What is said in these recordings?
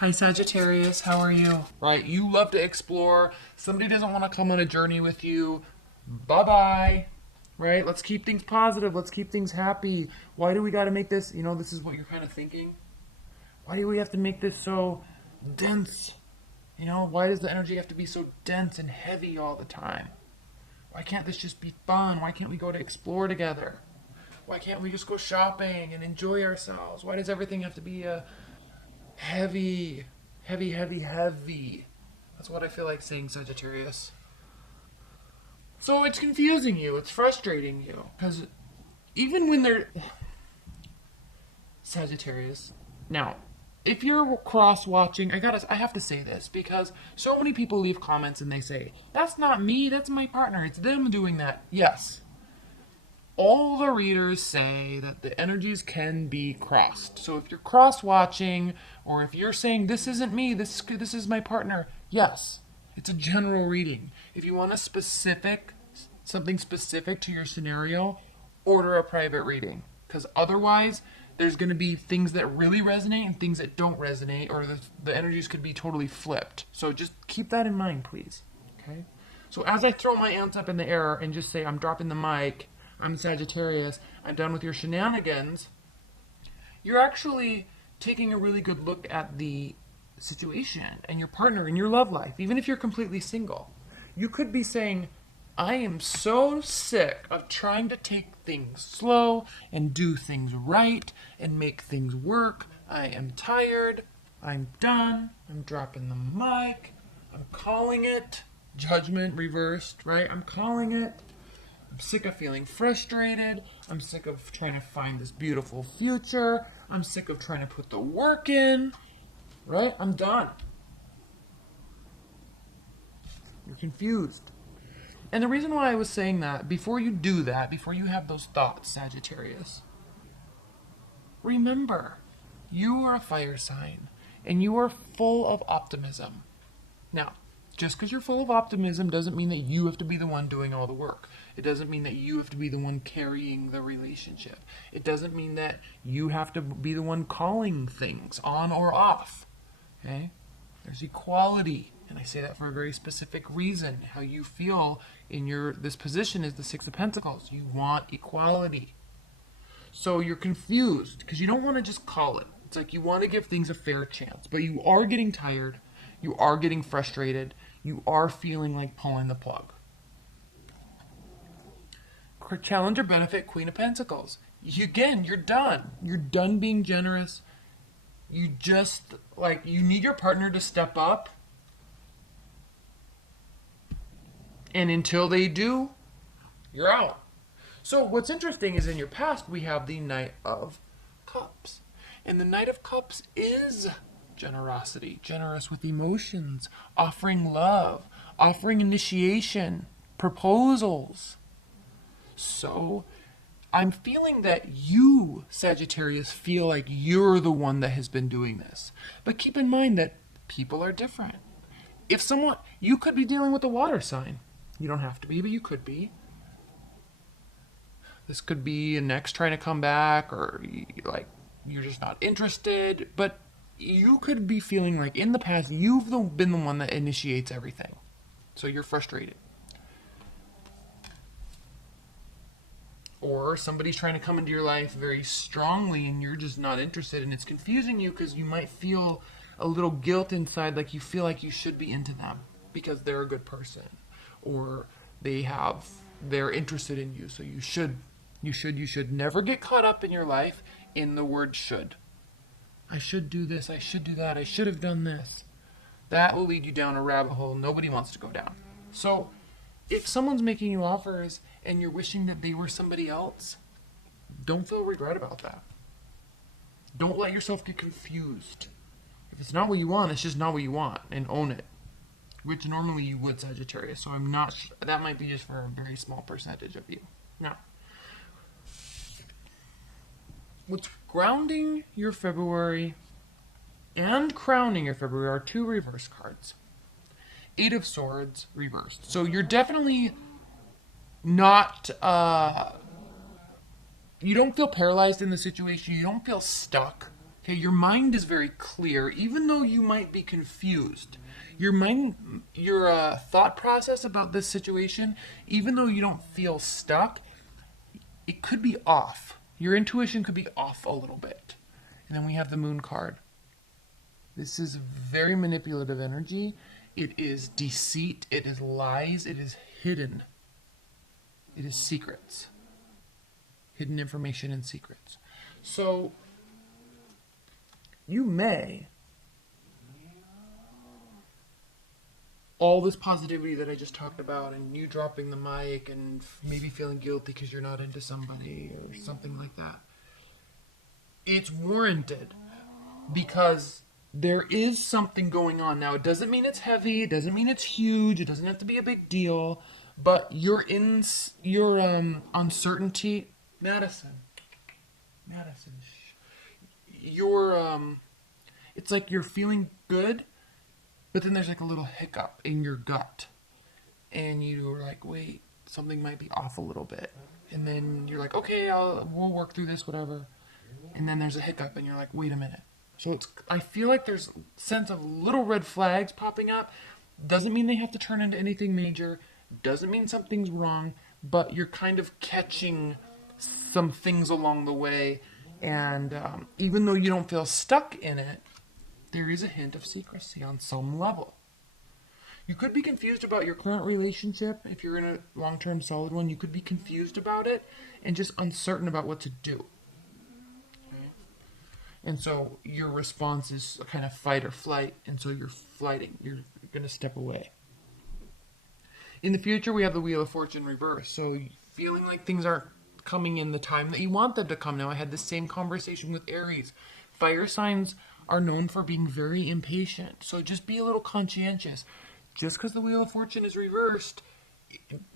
Hi Sagittarius, how are you? Right, you love to explore. Somebody doesn't want to come on a journey with you. Bye-bye. Right, let's keep things positive. Let's keep things happy. Why do we got to make this, this is what you're kind of thinking? Why do we have to make this so dense? Why does the energy have to be so dense and heavy all the time? Why can't this just be fun? Why can't we go to explore together? Why can't we just go shopping and enjoy ourselves? Why does everything have to be a heavy, heavy, heavy, heavy? That's what I feel like saying, Sagittarius. So it's confusing you, it's frustrating you. Because even when they're... Sagittarius. Now, if you're cross-watching, I have to say this, because so many people leave comments and they say, that's not me, that's my partner, it's them doing that. Yes. All the readers say that the energies can be crossed. So if you're cross-watching, or if you're saying, this isn't me, this is my partner, yes, it's a general reading. If you want something specific to your scenario, order a private reading. Because otherwise, there's going to be things that really resonate and things that don't resonate, or the energies could be totally flipped. So just keep that in mind, please. Okay? So as I throw my hands up in the air and just say, I'm dropping the mic, I'm Sagittarius, I'm done with your shenanigans, you're actually taking a really good look at the situation and your partner and your love life, even if you're completely single. You could be saying, I am so sick of trying to take things slow and do things right and make things work. I am tired. I'm done. I'm dropping the mic. I'm calling it. Judgment reversed, right? I'm calling it. I'm sick of feeling frustrated. I'm sick of trying to find this beautiful future. I'm sick of trying to put the work in, right? I'm done. You're confused. And the reason why I was saying that, before you do that, before you have those thoughts, Sagittarius, remember, you are a fire sign, and you are full of optimism. Now, just because you're full of optimism doesn't mean that you have to be the one doing all the work. It doesn't mean that you have to be the one carrying the relationship. It doesn't mean that you have to be the one calling things on or off. Okay? There's equality. And I say that for a very specific reason. How you feel in this position is the Six of Pentacles. You want equality. So you're confused because you don't want to just call it. It's like you want to give things a fair chance, but you are getting tired. You are getting frustrated. You are feeling like pulling the plug. Challenge or benefit, Queen of Pentacles. You're done. You're done being generous. You need your partner to step up. And until they do, you're out. So what's interesting is in your past, we have the Knight of Cups. And the Knight of Cups is generosity, generous with emotions, offering love, offering initiation, proposals. So I'm feeling that you, Sagittarius, feel like you're the one that has been doing this. But keep in mind that people are different. You could be dealing with a water sign. You don't have to be, but you could be. This could be an ex trying to come back, or you're just not interested. But you could be feeling like in the past, you've been the one that initiates everything. So you're frustrated. Or somebody's trying to come into your life very strongly and you're just not interested, and it's confusing you because you might feel a little guilt inside, like you feel like you should be into them because they're a good person, or they're interested in you, so you should never get caught up in your life in the word should. I should do this, I should do that, I should have done this. That will lead you down a rabbit hole nobody wants to go down. So if someone's making you offers and you're wishing that they were somebody else, don't feel regret about that. Don't let yourself get confused. If it's not what you want, it's just not what you want, and own it. Which normally you would, Sagittarius, so I'm not sure. That might be just for a very small percentage of you. Now, what's grounding your February and crowning your February are two reverse cards. Eight of Swords reversed. So you're definitely not, you don't feel paralyzed in the situation. You don't feel stuck. Okay, your mind is very clear, even though you might be confused. Your mind, your thought process about this situation, even though you don't feel stuck, it could be off. Your intuition could be off a little bit. And then we have the Moon card. This is very manipulative energy. It is deceit. It is lies. It is hidden. It is secrets. Hidden information and secrets. So, you may, all this positivity that I just talked about, and you dropping the mic and maybe feeling guilty because you're not into somebody or something like that, it's warranted because there is something going on. Now, it doesn't mean it's heavy, it doesn't mean it's huge, it doesn't have to be a big deal, but your uncertainty, Madison, it's like you're feeling good, but then there's like a little hiccup in your gut, and you're like, wait, something might be off a little bit, and then you're like, okay, we'll work through this, whatever, and then there's a hiccup, and you're like, wait a minute. So I feel like there's a sense of little red flags popping up. Doesn't mean they have to turn into anything major. Doesn't mean something's wrong, but you're kind of catching some things along the way. And even though you don't feel stuck in it, there is a hint of secrecy on some level. You could be confused about your current relationship. If you're in a long-term solid one, you could be confused about it and just uncertain about what to do. And so your response is a kind of fight or flight, and so you're flighting. You're going to step away. In the future, we have the Wheel of Fortune reverse. So feeling like things aren't coming in the time that you want them to come. Now, I had the same conversation with Aries. Fire signs are known for being very impatient. So just be a little conscientious. Just because the Wheel of Fortune is reversed,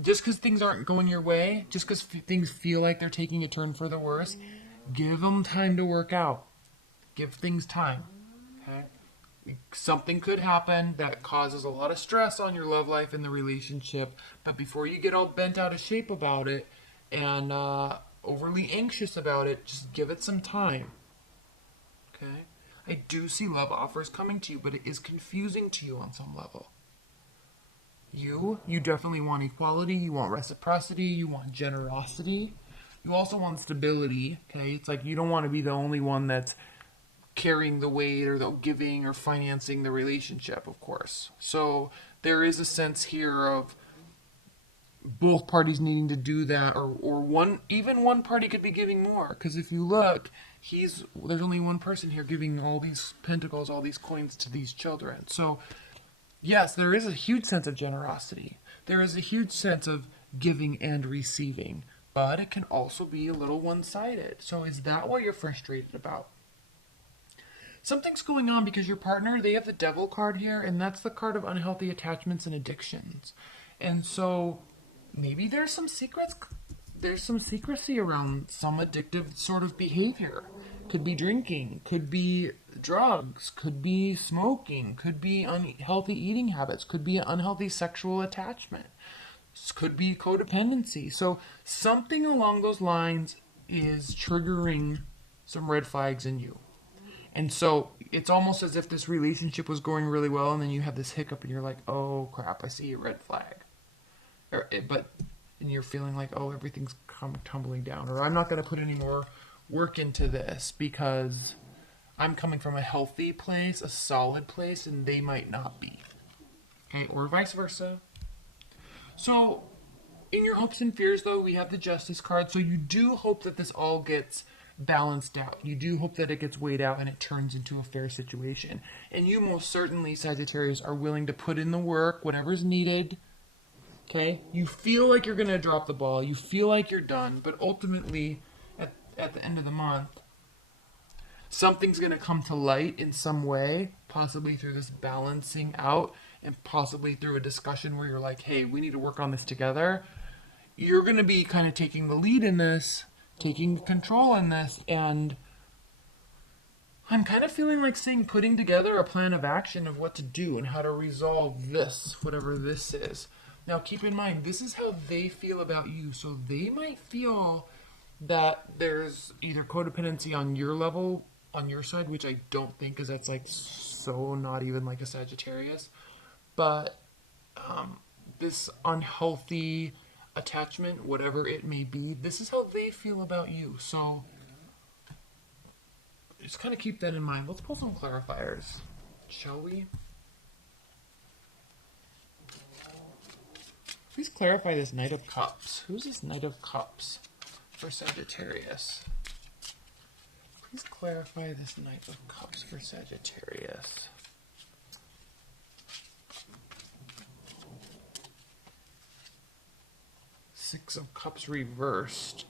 just because things aren't going your way, just because things feel like they're taking a turn for the worse, give them time to work out. Give things time, okay? Something could happen that causes a lot of stress on your love life and the relationship, but before you get all bent out of shape about it and overly anxious about it, just give it some time, okay? I do see love offers coming to you, but it is confusing to you on some level. You definitely want equality, you want reciprocity, you want generosity, you also want stability, okay? It's like you don't want to be the only one that's carrying the weight or the giving or financing the relationship, of course. So there is a sense here of both parties needing to do that, or one party could be giving more, because if you look, there's only one person here giving all these pentacles, all these coins to these children. So yes, there is a huge sense of generosity. There is a huge sense of giving and receiving, but it can also be a little one-sided. So is that what you're frustrated about? Something's going on because your partner, they have the Devil card here, and that's the card of unhealthy attachments and addictions. And so maybe there's some secrecy around some addictive sort of behavior. Could be drinking, could be drugs, could be smoking, could be unhealthy eating habits, could be unhealthy sexual attachment, could be codependency. So something along those lines is triggering some red flags in you. And so it's almost as if this relationship was going really well, and then you have this hiccup, and you're like, oh crap, I see a red flag. And you're feeling like, oh, everything's tumbling down, or I'm not going to put any more work into this because I'm coming from a healthy place, a solid place, and they might not be. Okay, or vice versa. So in your hopes and fears, though, we have the Justice card. So you do hope that this all gets balanced out. You do hope that it gets weighed out and it turns into a fair situation. And you most certainly, Sagittarius, are willing to put in the work, whatever's needed. Okay? You feel like you're going to drop the ball. You feel like you're done. But ultimately, at the end of the month, something's going to come to light in some way, possibly through this balancing out and possibly through a discussion where you're like, hey, we need to work on this together. You're going to be kind of taking the lead in this, taking control in this, and I'm kind of feeling like putting together a plan of action of what to do and how to resolve this, whatever this is. Now, keep in mind, this is how they feel about you. So they might feel that there's either codependency on your level on your side, which I don't think, because that's like so not even like a Sagittarius. But this unhealthy attachment, whatever it may be, this is how they feel about you. So just kind of keep that in mind. Let's pull some clarifiers, shall we? Please clarify this Knight of Cups. Who's this Knight of Cups for Sagittarius? Please clarify this Knight of Cups for Sagittarius. Six of Cups reversed.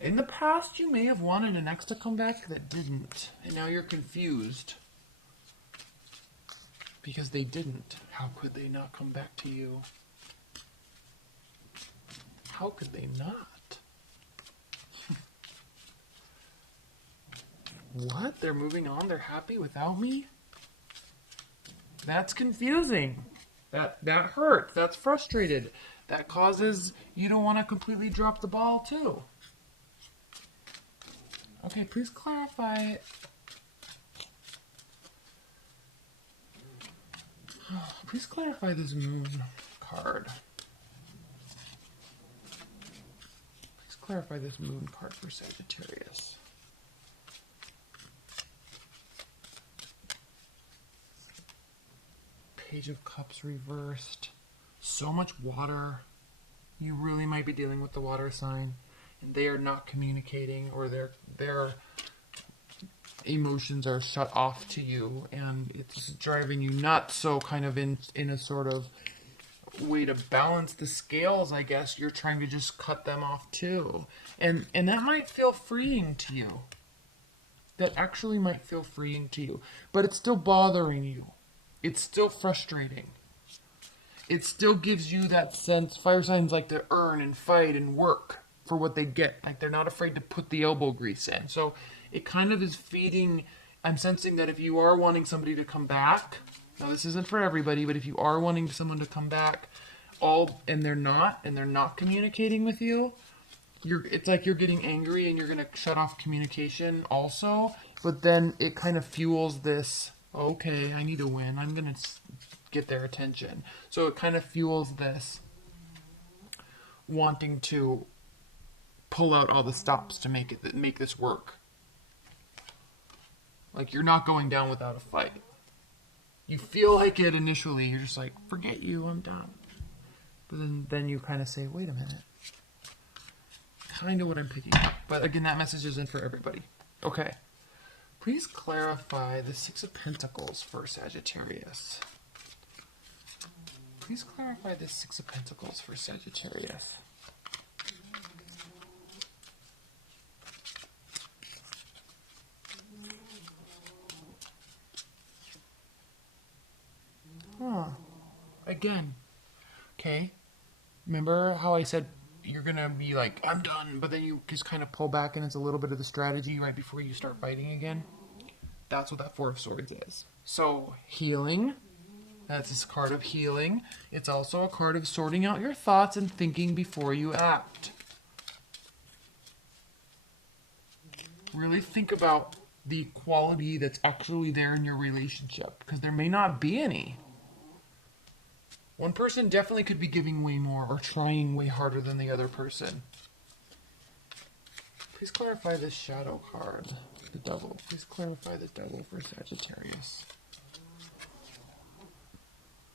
In the past, you may have wanted an ex to come back that didn't, and now you're confused because they didn't. How could they not come back to you? How could they not? What? They're moving on? They're happy without me? That's confusing. That hurts. That's frustrated. That causes you to want to completely drop the ball too. Okay, please clarify. Please clarify this Moon card. Please clarify this Moon card for Sagittarius. Page of Cups reversed. So much water. You really might be dealing with the water sign, and they are not communicating, or their emotions are shut off to you, and it's driving you nuts. So kind of in a sort of way to balance the scales, I guess, you're trying to just cut them off too. And that might feel freeing to you. That actually might feel freeing to you. But it's still bothering you. It's still frustrating. It still gives you that sense. Fire signs like to earn and fight and work for what they get. Like they're not afraid to put the elbow grease in. So it kind of is feeding. I'm sensing that if you are wanting somebody to come back, now this isn't for everybody, but if you are wanting someone to come back, and they're not communicating with you, it's like you're getting angry and you're gonna shut off communication also. But then it kind of fuels this. Okay, I need to win. I'm gonna get their attention. So it kind of fuels this wanting to pull out all the stops to make this work. Like you're not going down without a fight. You feel like it initially. You're just like, forget you, I'm done. But then you kind of say, wait a minute. Kind of what I'm picking up. But again, that message isn't for everybody. Okay. Please clarify the Six of Pentacles for Sagittarius. Please clarify the Six of Pentacles for Sagittarius. Again. Okay. Remember how I said you're going to be like, I'm done, but then you just kind of pull back and it's a little bit of the strategy right before you start fighting again? That's what that Four of Swords is. So, healing. That's this card of healing. It's also a card of sorting out your thoughts and thinking before you act. Really think about the quality that's actually there in your relationship, because there may not be any. One person definitely could be giving way more or trying way harder than the other person. Please clarify this Shadow card, the Devil. Please clarify the Devil for Sagittarius.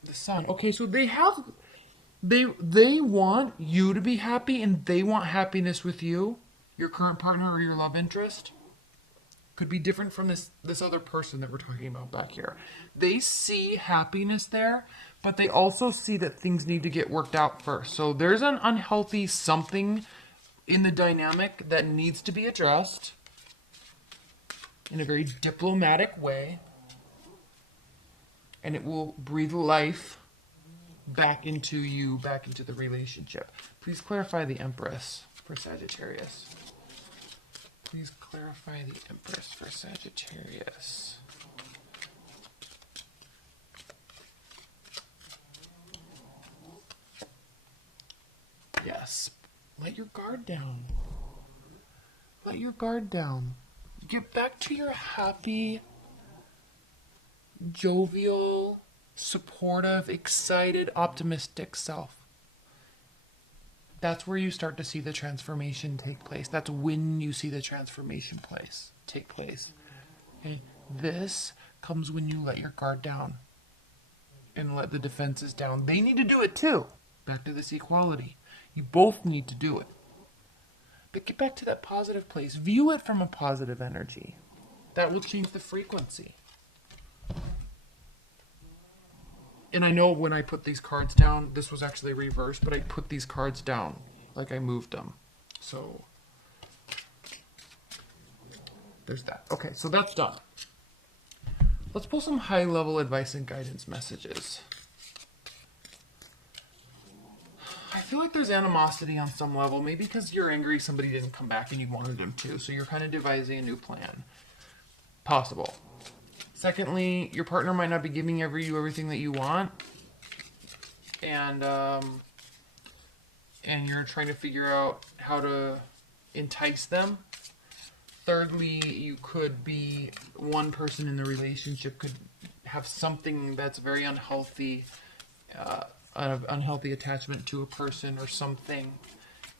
The Sun. Okay, so they want you to be happy, and they want happiness with you, your current partner or your love interest. Could be different from this other person that we're talking about back here. They see happiness there, but they also see that things need to get worked out first. So there's an unhealthy something in the dynamic that needs to be addressed in a very diplomatic way, and it will breathe life back into you, back into the relationship. Please clarify the Empress for Sagittarius. Please clarify the Empress for Sagittarius. Yes. Let your guard down. Let your guard down. Get back to your happy, jovial, supportive, excited, optimistic self. That's where you start to see the transformation take place. That's when you see the transformation take place. Okay? This comes when you let your guard down and let the defenses down. They need to do it too. Back to this equality. You both need to do it. But get back to that positive place. View it from a positive energy. That will change the frequency. And I know when I put these cards down, this was actually reversed, but I put these cards down, like I moved them. So, there's that. Okay, so that's done. Let's pull some high-level advice and guidance messages. I feel like there's animosity on some level, maybe because you're angry somebody didn't come back and you wanted them to, so you're kind of devising a new plan. Possible. Secondly, your partner might not be giving you everything that you want, and you're trying to figure out how to entice them. Thirdly, you could be, one person in the relationship could have something that's very unhealthy, an unhealthy attachment to a person or something,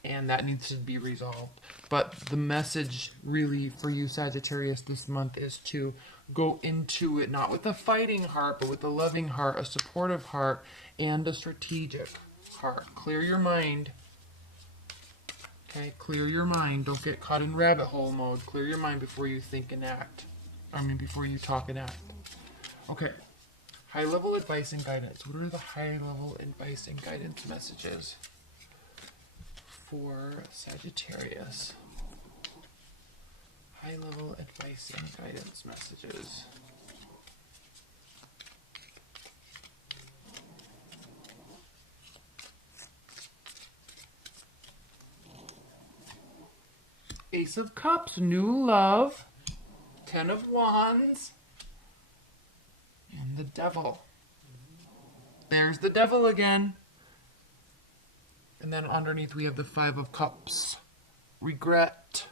and that needs to be resolved. But the message really for you, Sagittarius, this month is to go into it not with a fighting heart, but with a loving heart, a supportive heart, and a strategic heart. Clear your mind. Okay, clear your mind. Don't get caught in rabbit hole mode. Clear your mind before you think and act. Before you talk and act. Okay. High-level advice and guidance. What are the high-level advice and guidance messages for Sagittarius? High-level advice and guidance messages. Ace of Cups, new love. 10 of Wands. And the Devil. There's the Devil again. And then underneath we have the 5 of Cups. Regret.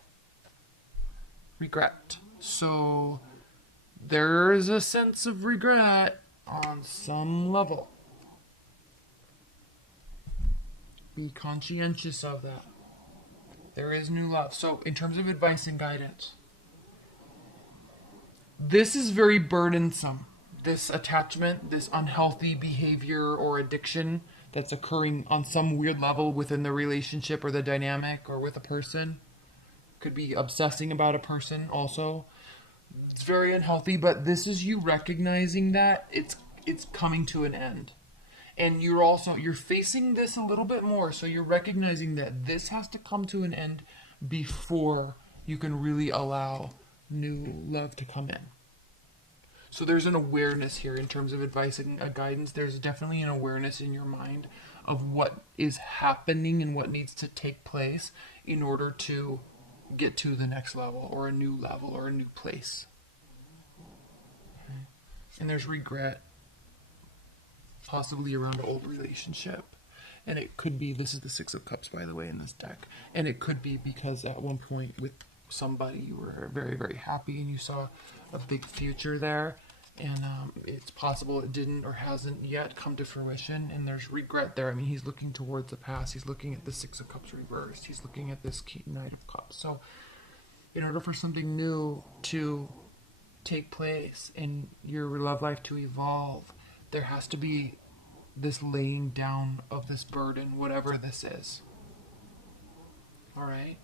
Regret. So there is a sense of regret on some level. Be conscientious of that. There is new love. So in terms of advice and guidance, this is very burdensome. This attachment, this unhealthy behavior or addiction that's occurring on some weird level within the relationship or the dynamic or with a person. Could be obsessing about a person also. It's very unhealthy, but this is you recognizing that it's coming to an end. And you're facing this a little bit more, so you're recognizing that this has to come to an end before you can really allow new love to come in. So there's an awareness here in terms of advice and guidance. There's definitely an awareness in your mind of what is happening and what needs to take place in order to get to the next level or a new place. Okay. And there's regret, possibly around an old relationship. And it could be, this is the 6 of Cups, by the way, in this deck. And it could be because at one point with somebody you were very, very happy and you saw a big future there. And it's possible it didn't or hasn't yet come to fruition. And there's regret there. I mean, he's looking towards the past. He's looking at the 6 of Cups reversed. He's looking at this Knight of Cups. So in order for something new to take place and your love life to evolve, there has to be this laying down of this burden, whatever this is. All right?